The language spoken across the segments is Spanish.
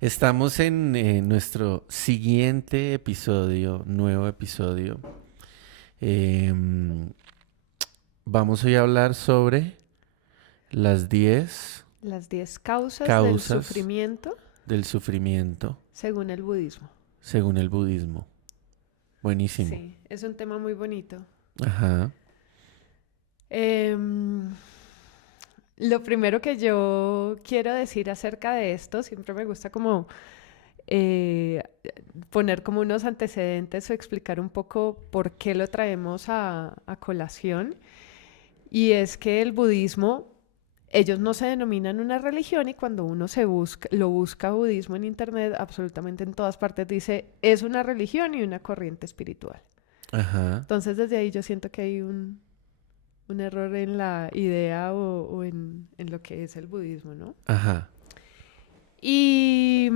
Estamos en nuestro siguiente episodio, nuevo episodio. Em, Vamos hoy a hablar sobre las 10 Las 10 causas del causas sufrimiento del sufrimiento según el budismo. según el budismo. Buenísimo. Sí, es un tema muy bonito. Ajá. Em, lo primero que yo quiero decir acerca de esto, siempre me gusta como eh, poner como unos antecedentes o explicar un poco por qué lo traemos a colación. Y es que el budismo, ellos no se denominan una religión y cuando uno lo busca budismo en internet, absolutamente en todas partes dice es una religión y una corriente espiritual. Ajá. Entonces desde ahí yo siento que hay un error en la idea o en lo que es el budismo, ¿no? Ajá. Y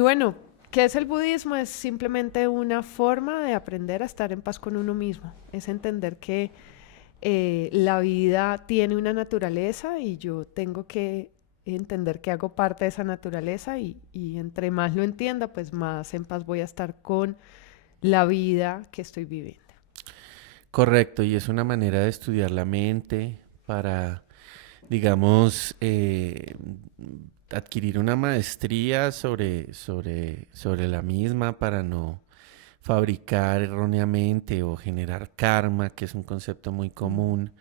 bueno, ¿qué es el budismo? Es simplemente una forma de aprender a estar en paz con uno mismo. Es entender que la vida tiene una naturaleza y yo tengo que entender que hago parte de esa naturaleza y entre más lo entienda, pues más en paz voy a estar con la vida que estoy viviendo. Correcto. Y es una manera de estudiar la mente para, digamos, adquirir una maestría sobre la misma para no fabricar erróneamente o generar karma, que es un concepto muy Mm. común,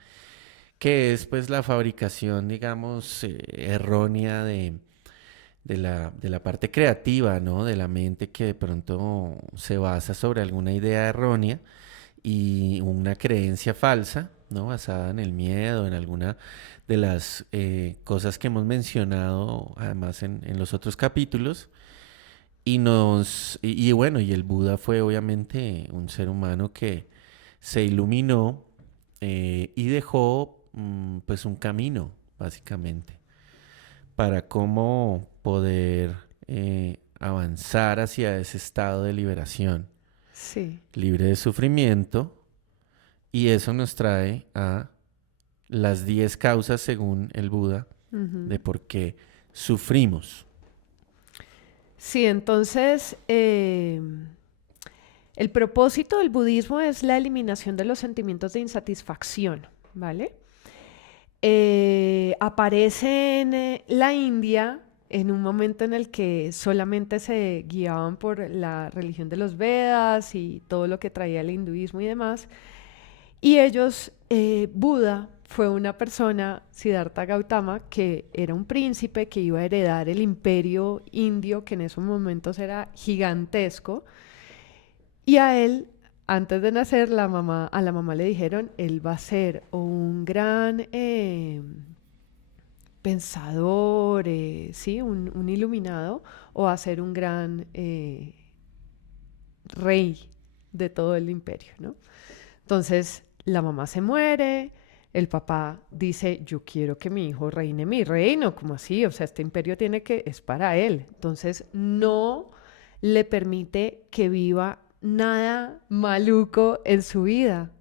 que es pues la fabricación, digamos, errónea de la parte creativa, ¿no? De la mente que de pronto se basa sobre alguna idea errónea y una creencia falsa, ¿no? Basada en el miedo, en alguna de las cosas que hemos mencionado además en los otros capítulos. Y bueno, y el Buda fue obviamente un ser humano que se iluminó y dejó pues un camino, básicamente, para cómo poder avanzar hacia ese estado de liberación, Sí. libre de sufrimiento, y eso nos trae a las 10 causas, según el Buda, de Ujú. por qué sufrimos. Sí, entonces el propósito del budismo es la eliminación de los sentimientos de insatisfacción, ¿vale? Aparece en la India en un momento en el que solamente se guiaban por la religión de los Vedas y todo lo que traía el hinduismo y demás. Y ellos, Buda fue una persona, Siddhartha Gautama, que era un príncipe que iba a heredar el imperio indio, que en esos momentos era gigantesco. Y a él, antes de nacer, a la mamá le dijeron, él va a ser o un gran pensador, sí, un iluminado, o va a ser un gran rey de todo el imperio, ¿no? Entonces, la mamá se muere, el papá dice, yo quiero que mi hijo reine mi reino, como así, o sea, este imperio es para él. Entonces, no le permite que viva nada maluco en su vida.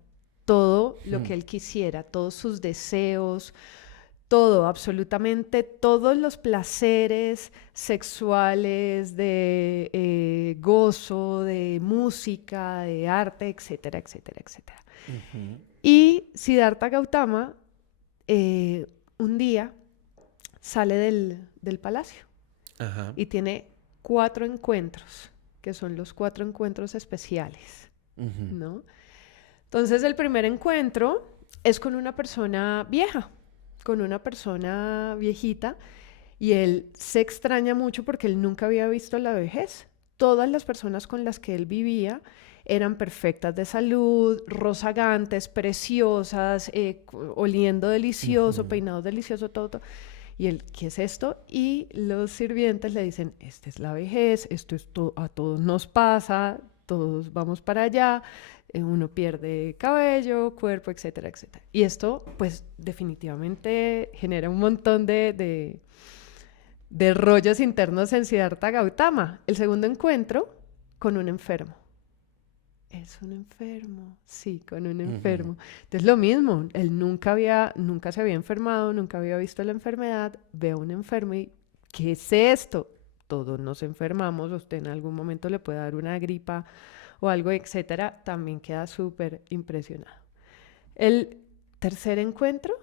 Todo lo Hmm. que él quisiera, todos sus deseos, todo, absolutamente todos los placeres sexuales, de gozo, de música, de arte, etcétera, etcétera, etcétera. Ujú. Y Siddhartha Gautama un día sale del palacio Ajá. y tiene 4 encuentros, que son los 4 encuentros especiales, Ujú. ¿no? Entonces el primer encuentro es con una persona vieja, con una persona viejita, y él se extraña mucho porque él nunca había visto la vejez. Todas las personas con las que él vivía eran perfectas de salud, rozagantes, preciosas, oliendo delicioso, Ujú. peinados delicioso, todo, todo. Y él, ¿qué es esto? Y los sirvientes le dicen, esta es la vejez, a todos nos pasa, todos vamos para allá, uno pierde cabello, cuerpo, etcétera, etcétera. Y esto, pues, definitivamente genera un montón de rollos internos en Siddhartha Gautama. El segundo encuentro con un enfermo. Es un enfermo, sí, con un Ujú. enfermo. Entonces lo mismo, él nunca se había enfermado, nunca había visto la enfermedad, ve a un enfermo y ¿qué es esto? todos nos enfermamos, usted en algún momento le puede dar una gripa o algo, etcétera, también queda súper impresionado. El tercer encuentro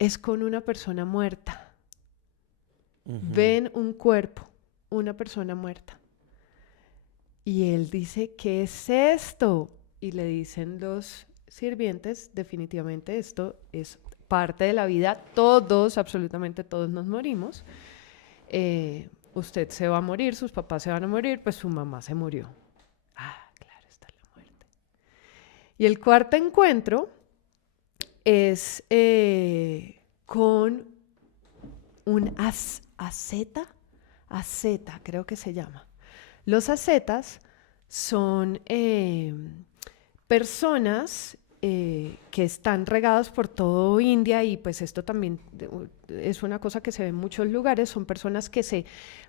es con una persona muerta. Ven un cuerpo, una persona muerta. Y él dice, ¿qué es esto? Y le dicen los sirvientes, definitivamente esto es parte de la vida, todos, absolutamente todos nos morimos. Usted se va a morir, sus papás se van a morir, pues su mamá se murió. Ah, claro, está la muerte. Y el cuarto encuentro es con un asceta, creo que se llama. Los ascetas son personas que están regadas por todo India, y pues esto también es una cosa que se ve en muchos lugares. Son personas que se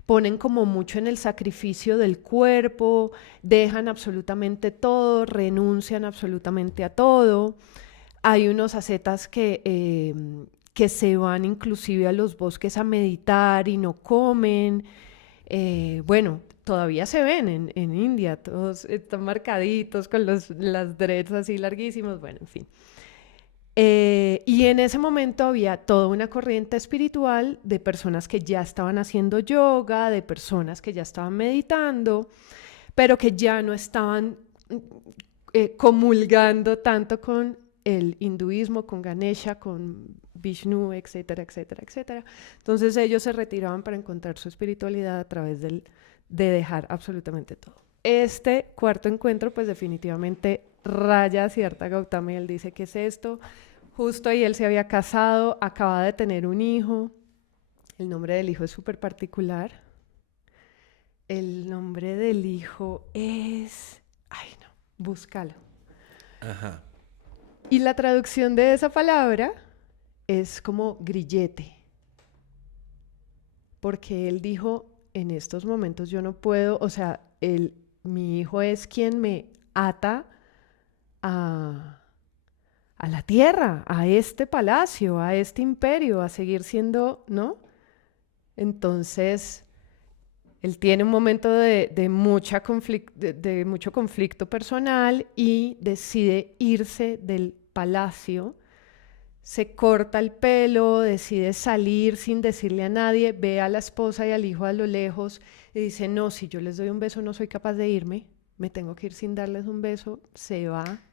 ponen como mucho en el sacrificio del cuerpo, dejan absolutamente todo, renuncian absolutamente a todo. Hay unos ascetas que se van inclusive a los bosques a meditar y no comen. Bueno, todavía se ven en India, todos están marcaditos con las dreads así larguísimos, bueno, en fin. Y en ese momento había toda una corriente espiritual de personas que ya estaban haciendo yoga, de personas que ya estaban meditando, pero que ya no estaban comulgando tanto con el hinduismo, con Ganesha, con Vishnu, etcétera, etcétera, etcétera. Entonces ellos se retiraban para encontrar su espiritualidad a través de dejar absolutamente todo. Este cuarto encuentro, pues definitivamente raya a Siddhartha Gautama, y él dice, ¿qué es esto? Justo ahí él se había casado, acababa de tener un hijo. El nombre del hijo es súper particular. El nombre del hijo es... Ay, no, búscalo. Ajá. Y la traducción de esa palabra es como grillete. Porque él dijo, en estos momentos yo no puedo, o sea, mi hijo es quien me ata a la tierra, a este palacio, a este imperio, a seguir siendo, ¿no? Entonces, él tiene un momento de mucho conflicto personal y decide irse del palacio. Se corta el pelo, decide salir sin decirle a nadie, ve a la esposa y al hijo a lo lejos y dice, no, si yo les doy un beso no soy capaz de irme, me tengo que ir sin darles un beso. Se va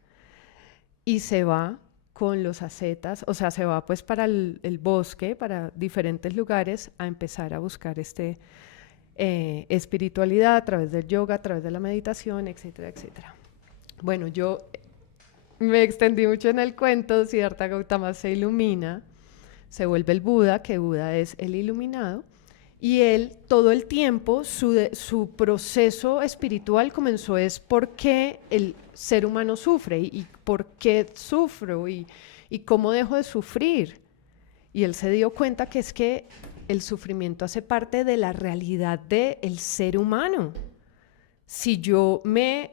y se va con los ascetas, o sea, se va pues para el bosque, para diferentes lugares, a empezar a buscar espiritualidad a través del yoga, a través de la meditación, etcétera, etcétera. Bueno, yo me extendí mucho en el cuento. Siddhartha Gautama se ilumina, se vuelve el Buda, que Buda es el iluminado, y él todo el tiempo, su proceso espiritual comenzó es por qué el ser humano sufre y por qué sufro y cómo dejo de sufrir. Y él se dio cuenta que es que el sufrimiento hace parte de la realidad del ser humano. Si yo me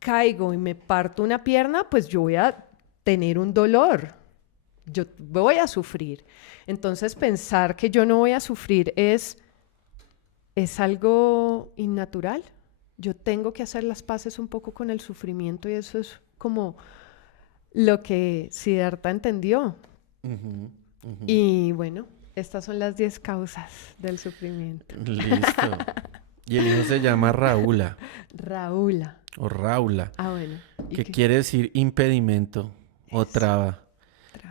caigo y me parto una pierna, pues yo voy a tener un dolor, yo voy a sufrir. Entonces pensar que yo no voy a sufrir es algo innatural. Yo tengo que hacer las paces un poco con el sufrimiento, y eso es como lo que Siddhartha entendió. Y bueno, estas son las 10 causas del sufrimiento. Listo. Y el hijo se llama Raúla. Raúla. O Raula. Ah, bueno. Que quiere decir impedimento o traba.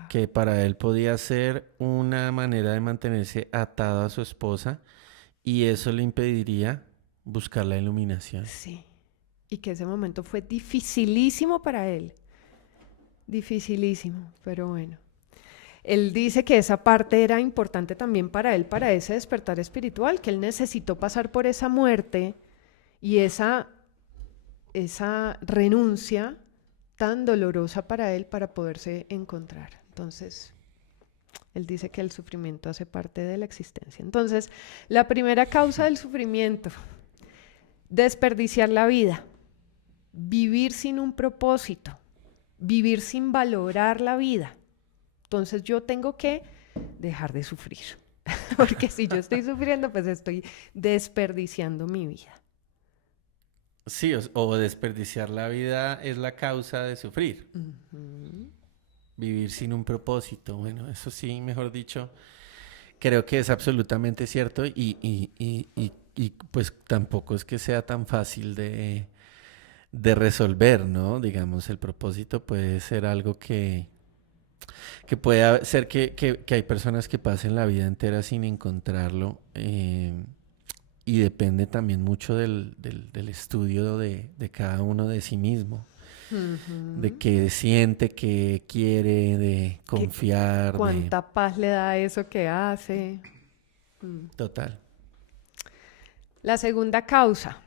Que para él podía ser una manera de mantenerse atado a su esposa, y eso le impediría buscar la iluminación. Sí. Y que ese momento fue dificilísimo para él. Dificilísimo, pero bueno. Él dice que esa parte era importante también para él, para ese despertar espiritual, que él necesitó pasar por esa muerte y esa renuncia tan dolorosa para él para poderse encontrar. Entonces, él dice que el sufrimiento hace parte de la existencia. Entonces, la primera causa del sufrimiento, desperdiciar la vida, vivir sin un propósito, vivir sin valorar la vida. Entonces yo tengo que dejar de sufrir. Porque si yo estoy sufriendo, pues estoy desperdiciando mi vida. Sí, o desperdiciar la vida es la causa de sufrir. Ujú. Vivir sin un propósito, bueno, eso sí, mejor dicho, creo que es absolutamente cierto y, pues tampoco es que sea tan fácil de resolver, ¿no? Digamos, el propósito puede ser algo que puede ser que hay personas que pasen la vida entera sin encontrarlo y depende también mucho del estudio de cada uno de sí mismo, de Ujú. qué siente, qué quiere, de ¿Qué, confiar, de... cuánta paz le da eso que hace? Mm. Total. La segunda causa,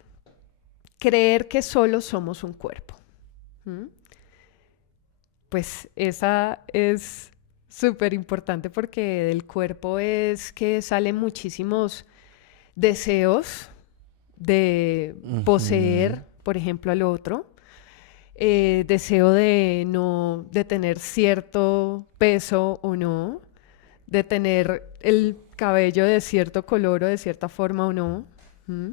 creer que solo somos un cuerpo. ¿Mm? Pues esa es súper importante porque del cuerpo es que salen muchísimos deseos de Ujú. poseer, por ejemplo, al otro, deseo de no, de tener cierto peso o no, de tener el cabello de cierto color o de cierta forma o no. ¿Mm?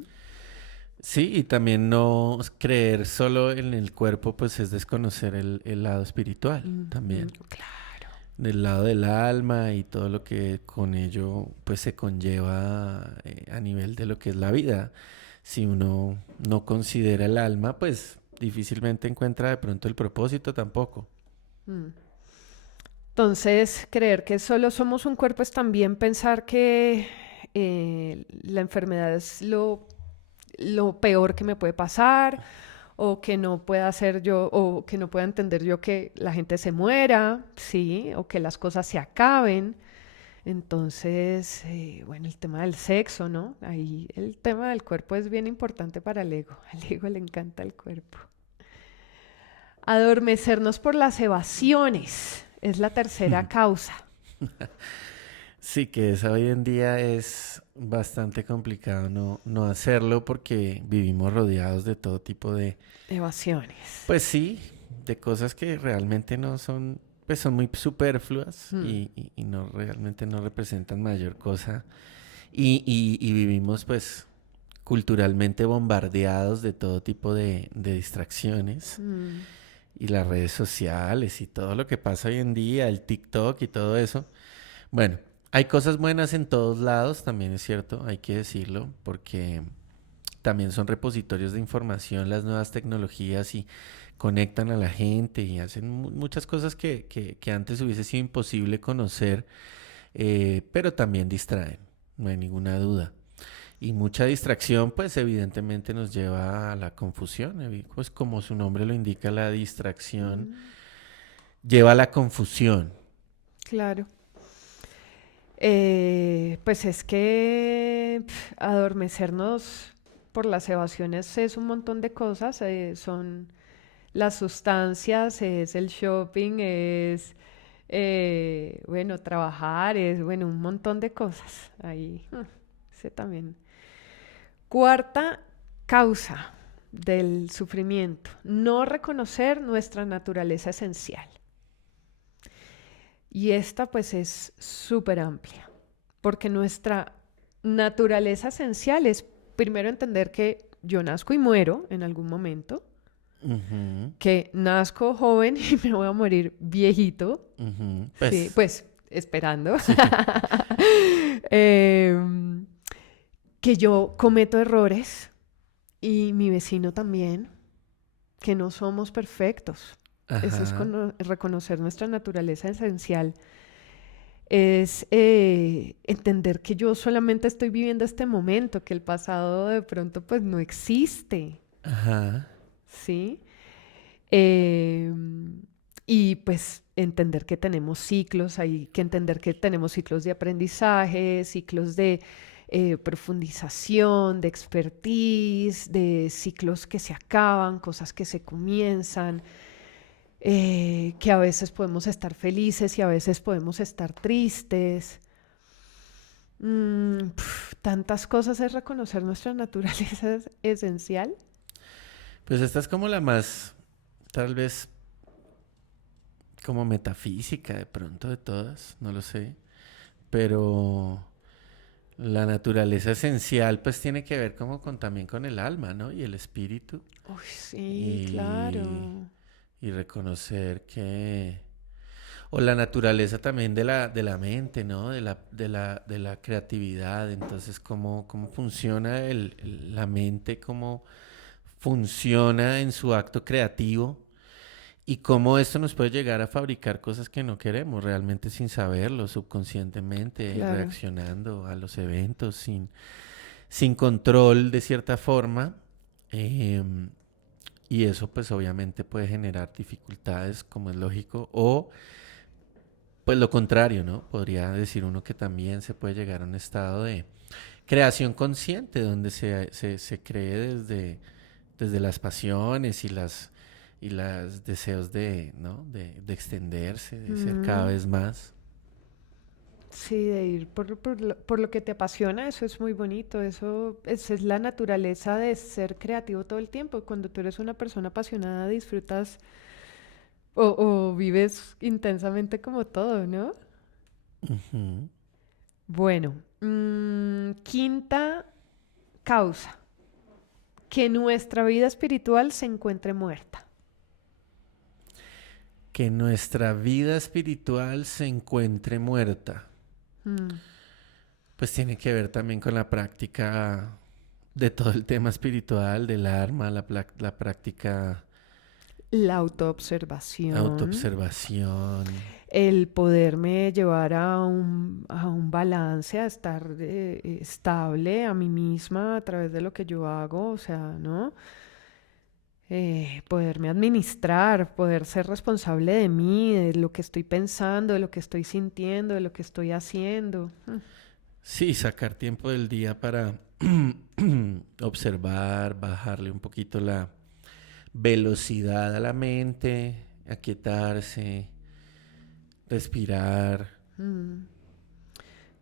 Sí, y también no creer solo en el cuerpo, pues es desconocer el lado espiritual Ujú. también, Claro. del lado del alma y todo lo que con ello pues se conlleva a nivel de lo que es la vida. Si uno no considera el alma, pues difícilmente encuentra de pronto el propósito tampoco. Mm. Entonces, creer que solo somos un cuerpo es también pensar que la enfermedad es lo peor que me puede pasar, o que no pueda hacer yo, o que no pueda entender yo que la gente se muera, sí, o que las cosas se acaben. Entonces, bueno, el tema del sexo, ¿no? Ahí el tema del cuerpo es bien importante para el ego. Al ego le encanta el cuerpo. Adormecernos por las evasiones es la tercera causa. Sí, que eso hoy en día es bastante complicado no hacerlo porque vivimos rodeados de todo tipo de, Evasiones. pues sí, de cosas que realmente no son, pues son muy superfluas Hmm. y no realmente no representan mayor cosa. Y vivimos pues culturalmente bombardeados de todo tipo de distracciones Mm. y las redes sociales y todo lo que pasa hoy en día, el TikTok y todo eso. Bueno, hay cosas buenas en todos lados, también es cierto, hay que decirlo, porque también son repositorios de información las nuevas tecnologías y conectan a la gente y hacen muchas cosas que antes hubiese sido imposible conocer, pero también distraen, no hay ninguna duda. Y mucha distracción, pues evidentemente nos lleva a la confusión, pues como su nombre lo indica, la distracción Mm. lleva a la confusión. Claro. Pues es que adormecernos por las evasiones es un montón de cosas. Son las sustancias, es el shopping, es, bueno, trabajar, es, bueno, un montón de cosas. Ahí, ese también. Cuarta causa del sufrimiento, no reconocer nuestra naturaleza esencial. Y esta pues es súper amplia, porque nuestra naturaleza esencial es primero entender que yo nazco y muero en algún momento, Ujú, que nazco joven y me voy a morir viejito, ujú. sí, Pues pues esperando, sí. Em, que yo cometo errores y mi vecino también, que no somos perfectos. Eso es Ajá. reconocer nuestra naturaleza esencial. Es entender que yo solamente estoy viviendo este momento, que el pasado de pronto pues no existe, Ajá. ¿sí? Eh, y pues entender que tenemos ciclos, hay que entender que tenemos ciclos de aprendizaje, ciclos de profundización, de expertise, de ciclos que se acaban, cosas que se comienzan, que a veces podemos estar felices y a veces podemos estar tristes. Tantas cosas es reconocer nuestra naturaleza es esencial. Pues esta es como la más, tal vez, como metafísica de pronto de todas, no lo sé. Pero, La naturaleza esencial pues tiene que ver como también con el alma, ¿no? Y el espíritu. Uy, sí, Y, claro. y reconocer que... O la naturaleza también de la mente, ¿no? De la creatividad. Entonces, cómo funciona la mente, cómo funciona en su acto creativo y cómo esto nos puede llegar a fabricar cosas que no queremos realmente sin saberlo, subconscientemente, Claro. reaccionando a los eventos sin control de cierta forma. em, y eso pues obviamente puede generar dificultades, como es lógico, o pues lo contrario, ¿no? Podría decir uno que también se puede llegar a un estado de creación consciente, donde se cree desde las pasiones y las deseos de, ¿no? De extenderse, de ser cada Mm, vez más. sí, de ir por lo que te apasiona, eso es muy bonito. Eso es la naturaleza de ser creativo todo el tiempo. Cuando tú eres una persona apasionada, disfrutas o vives intensamente como todo, ¿no? Ujú. Bueno, quinta causa, que nuestra vida espiritual se encuentre muerta. Que nuestra vida espiritual se encuentre muerta. Mm, Pues tiene que ver también con la práctica de todo el tema espiritual, del alma, la práctica La autoobservación, autoobservación. el poderme llevar a un balance, a estar estable a mí misma a través de lo que yo hago, o sea, ¿no? Poderme administrar, poder ser responsable de mí, de lo que estoy pensando, de lo que estoy sintiendo, de lo que estoy haciendo. Sí, sacar tiempo del día para observar, bajarle un poquito la velocidad a la mente, aquietarse, respirar. Mm.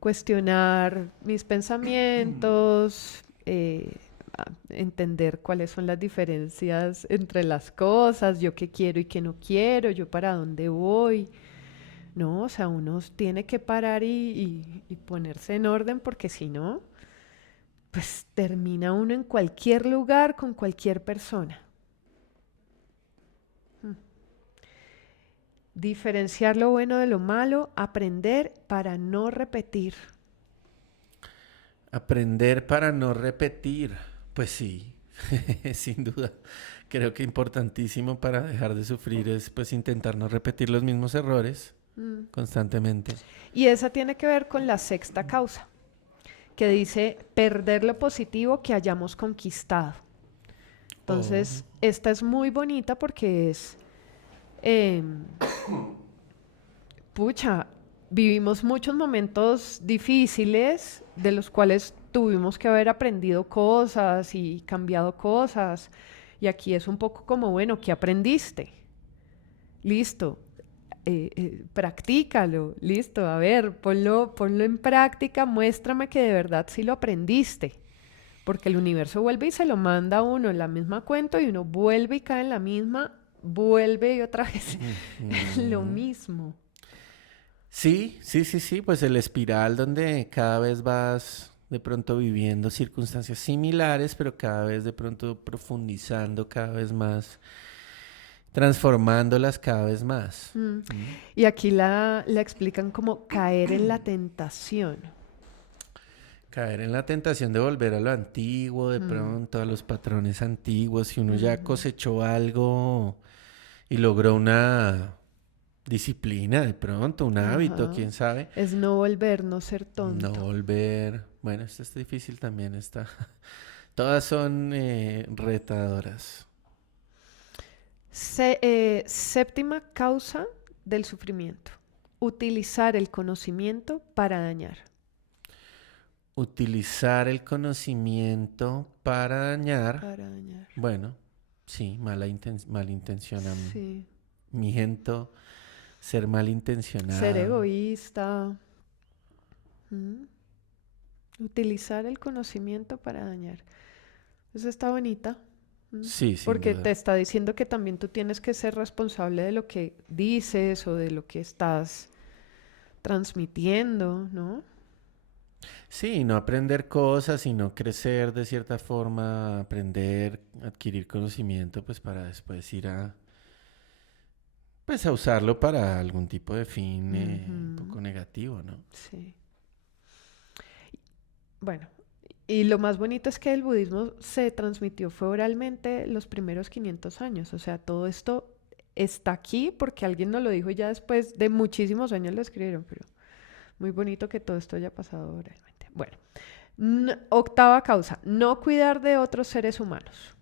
Cuestionar mis pensamientos, entender cuáles son las diferencias entre las cosas, yo qué quiero y qué no quiero, yo para dónde voy. No, o sea, uno tiene que parar y ponerse en orden porque si no, pues termina uno en cualquier lugar con cualquier persona. Mm. Diferenciar lo bueno de lo malo, aprender para no repetir. Aprender para no repetir. Pues sí, sin duda. Creo que importantísimo para dejar de sufrir es pues intentar no repetir los mismos errores Mm. constantemente. Y esa tiene que ver con la sexta causa, que dice perder lo positivo que hayamos conquistado. Oh, Entonces, esta es muy bonita porque eh, pucha, vivimos muchos momentos difíciles de los cuales tuvimos que haber aprendido cosas y cambiado cosas. Y aquí es un poco como, bueno, ¿qué aprendiste? Listo, practícalo, listo, a ver, ponlo en práctica, muéstrame que de verdad sí lo aprendiste. Porque el universo vuelve y se lo manda a uno en la misma cuenta y uno vuelve y cae en la misma, vuelve y otra vez lo ujú. mismo. Sí, sí, sí, sí, pues el espiral donde cada vez vas de pronto viviendo circunstancias similares, pero cada vez de pronto profundizando cada vez más, transformándolas cada vez más. Mm. ¿Mm? Y aquí la explican como caer en la tentación. Caer en la tentación de volver a lo antiguo, de Mm, pronto a los patrones antiguos, si uno ya ujú. cosechó algo y logró una disciplina de pronto, un hábito, Ajá. quién sabe, Es no volver, no ser no tonto. volver. Bueno, esto es difícil también, está. Todas son retadoras. Séptima causa del sufrimiento. Utilizar el conocimiento para dañar. Utilizar el conocimiento para dañar. Para dañar. Bueno, sí, malintencionamiento. Sí. Ser Ser malintencionado. egoísta. Mm. Utilizar el conocimiento para dañar. Eso está bonita. Mm. Sí, sin Porque te duda. está diciendo que también tú tienes que ser responsable de lo que dices o de lo que estás transmitiendo, ¿no? Sí, no aprender cosas, sino crecer de cierta forma, aprender, adquirir conocimiento, pues para después ir a, pues a usarlo para algún tipo de fin un Ujú, poco negativo, ¿no? sí. Bueno, y lo más bonito es que el budismo se transmitió fue oralmente los primeros 500 años. O sea, todo esto está aquí porque alguien nos lo dijo ya después de muchísimos años lo escribieron, pero muy bonito que todo esto haya pasado oralmente. Bueno, octava causa, no cuidar de otros seres humanos.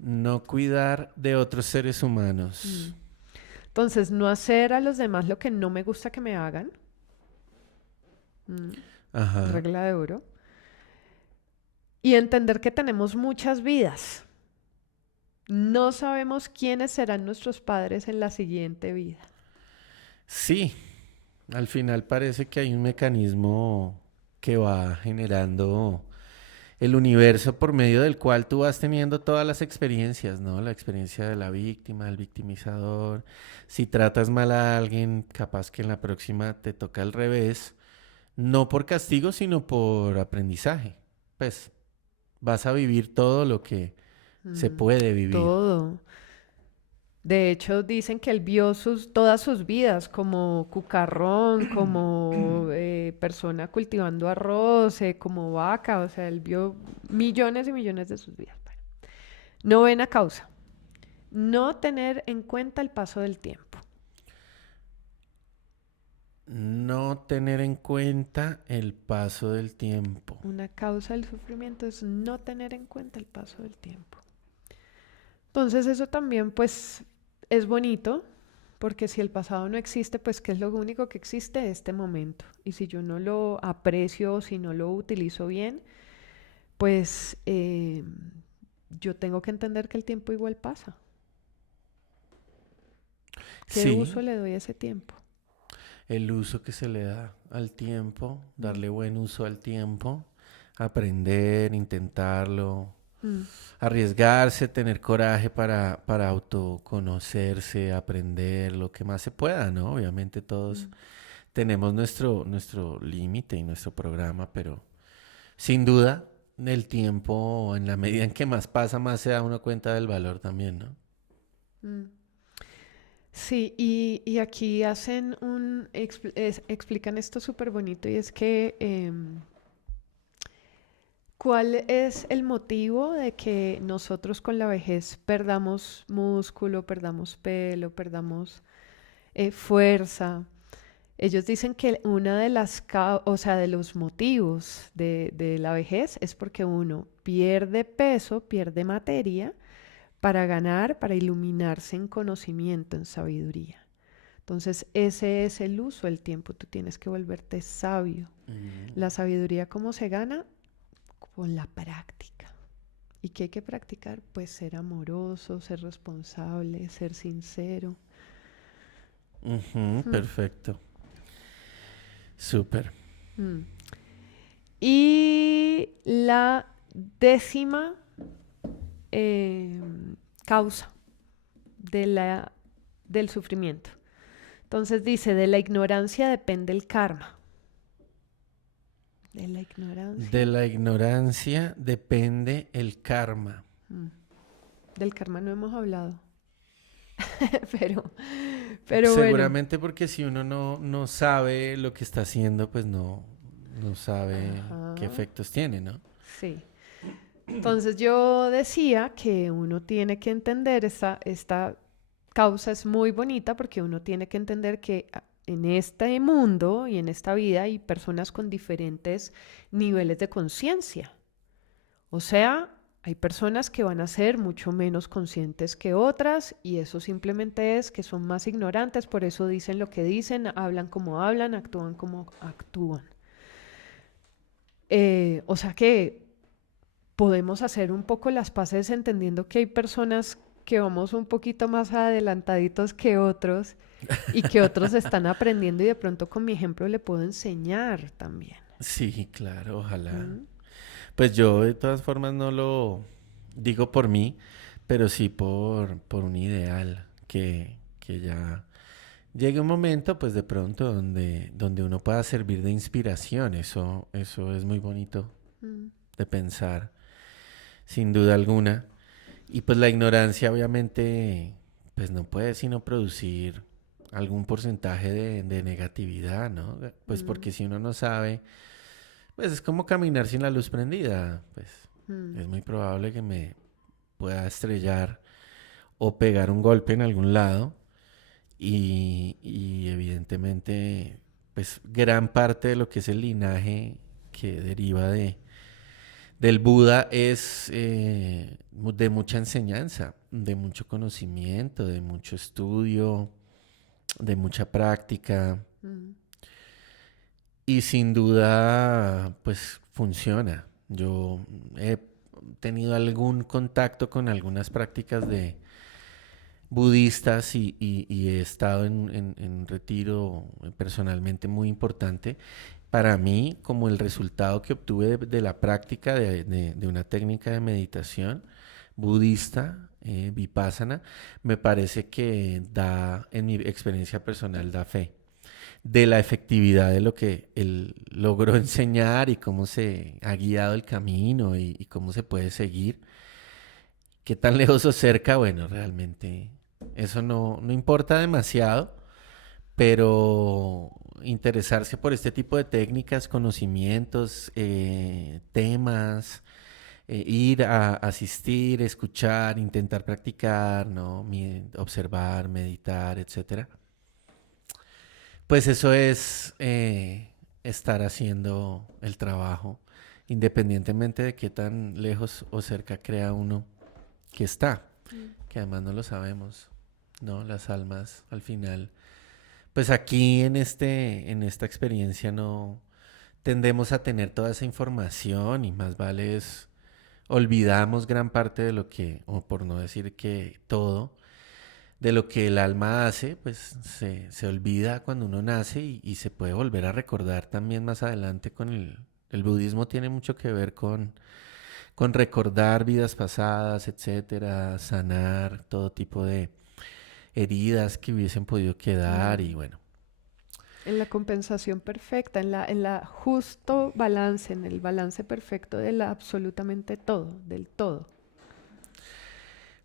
No cuidar de otros seres Mm. humanos. Entonces, no hacer a los demás lo que no me gusta que me hagan. Mm, Ajá. regla de oro. Y entender que tenemos muchas vidas. No sabemos quiénes serán nuestros padres en la siguiente vida. Sí, al final parece que hay un mecanismo que va generando el universo por medio del cual tú vas teniendo todas las experiencias, ¿no? La experiencia de la víctima, del victimizador. Si tratas mal a alguien, capaz que en la próxima te toca al revés, no por castigo, sino por aprendizaje. Pues vas a vivir todo lo que se Mm, puede vivir. todo. De hecho, dicen que él vio todas sus vidas como cucarrón, como persona cultivando arroz, como vaca, o sea, él vio millones y millones de sus vidas. Bueno, novena causa, no tener en cuenta el paso del tiempo. No tener en cuenta el paso del tiempo. Una causa del sufrimiento es no tener en cuenta el paso del tiempo. Entonces eso también pues es bonito, porque si el pasado no existe, pues ¿qué es lo único que existe? Este momento. Y si yo no lo aprecio, si no lo utilizo bien, pues yo tengo que entender que el tiempo igual pasa. ¿Qué uso Sí, le doy a ese tiempo? el uso que se le da al tiempo, Mm, darle buen uso al tiempo, aprender, intentarlo, mm, arriesgarse, tener coraje para autoconocerse, aprender lo que más se pueda, ¿no? Obviamente todos mm. tenemos nuestro límite y nuestro programa, pero sin duda el tiempo, en la medida en que más pasa, más se da uno cuenta del valor también, ¿no? Mm. Sí, y aquí hacen explican esto súper bonito y es que ¿cuál es el motivo de que nosotros con la vejez perdamos músculo, perdamos pelo, perdamos fuerza? Ellos dicen que una de o sea, de los motivos de la vejez es porque uno pierde peso, pierde materia para ganar, para iluminarse en conocimiento, en sabiduría. Entonces, ese es el uso del tiempo. Tú tienes que volverte sabio. Mm, La sabiduría, ¿cómo se gana? Con la práctica. ¿Y qué hay que practicar? Pues ser amoroso, ser responsable, ser sincero. ujú, Mm, perfecto. Súper. mm. Y la décima eh, causa de del sufrimiento. Entonces dice, de la ignorancia depende el karma. De la De ignorancia. la ignorancia depende el karma. mm, Del karma no hemos hablado. pero, pero bueno. Seguramente porque si uno no sabe lo que está haciendo, pues no sabe qué Ajá. efectos tiene, ¿no? Sí. Entonces yo decía que uno tiene que entender esta causa es muy bonita porque uno tiene que entender que en este mundo y en esta vida hay personas con diferentes niveles de conciencia. O sea, hay personas que van a ser mucho menos conscientes que otras y eso simplemente es que son más ignorantes, por eso dicen lo que dicen, hablan como hablan, actúan como actúan. O sea que podemos hacer un poco las paces entendiendo que hay personas que vamos un poquito más adelantaditos que otros y que otros están aprendiendo y de pronto con mi ejemplo le puedo enseñar también. Sí, claro, ojalá. ¿Mm? Pues yo de todas formas no lo digo por mí, pero sí por un ideal que ya llegue un momento, pues de pronto, donde uno pueda servir de inspiración. Eso es muy bonito Mm, de pensar, sin duda alguna. Y pues la ignorancia, obviamente, pues no puede sino producir algún porcentaje de negatividad, ¿no? Pues mm, porque si uno no sabe, pues es como caminar sin la luz prendida. Pues mm, es muy probable que me pueda estrellar o pegar un golpe en algún lado. Y evidentemente, pues gran parte de lo que es el linaje que deriva del Buda es de mucha enseñanza, de mucho conocimiento, de mucho estudio, de mucha práctica. mm, Y sin duda, pues funciona. Yo he tenido algún contacto con algunas prácticas de budistas y he estado en un retiro personalmente muy importante. Para mí, como el resultado que obtuve de la práctica de una técnica de meditación budista, vipassana, me parece que da, en mi experiencia personal, da fe de la efectividad de lo que él logró enseñar y cómo se ha guiado el camino y cómo se puede seguir. Qué tan lejos o cerca, bueno, realmente eso no importa demasiado, pero interesarse por este tipo de técnicas, conocimientos, temas, ir a asistir, escuchar, intentar practicar, ¿no? Observar, meditar, etcétera. Pues eso es estar haciendo el trabajo, independientemente de qué tan lejos o cerca crea uno que está, mm, que además no lo sabemos, ¿no? Las almas al final. Pues aquí en esta experiencia no tendemos a tener toda esa información y más vale es olvidamos gran parte de lo que, o por no decir que todo, de lo que el alma hace, pues se olvida cuando uno nace y se puede volver a recordar también más adelante con el budismo tiene mucho que ver con recordar vidas pasadas, etcétera, sanar todo tipo de heridas que hubiesen podido quedar y claro. bueno. En la compensación perfecta, en la justo balance, en el balance perfecto de la absolutamente todo, del todo.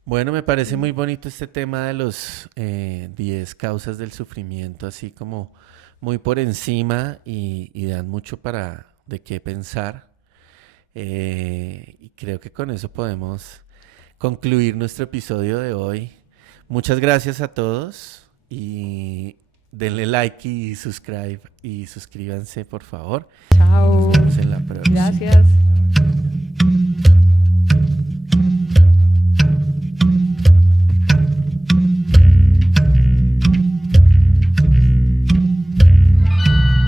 Bueno, me parece muy Mm, bonito este tema de los 10 causas del sufrimiento, así como muy por encima y dan mucho para de qué pensar. Y creo que con eso podemos concluir nuestro episodio de hoy. Muchas gracias a todos y denle like y subscribe y suscríbanse por favor. Nos chao. vemos en la próxima. Gracias.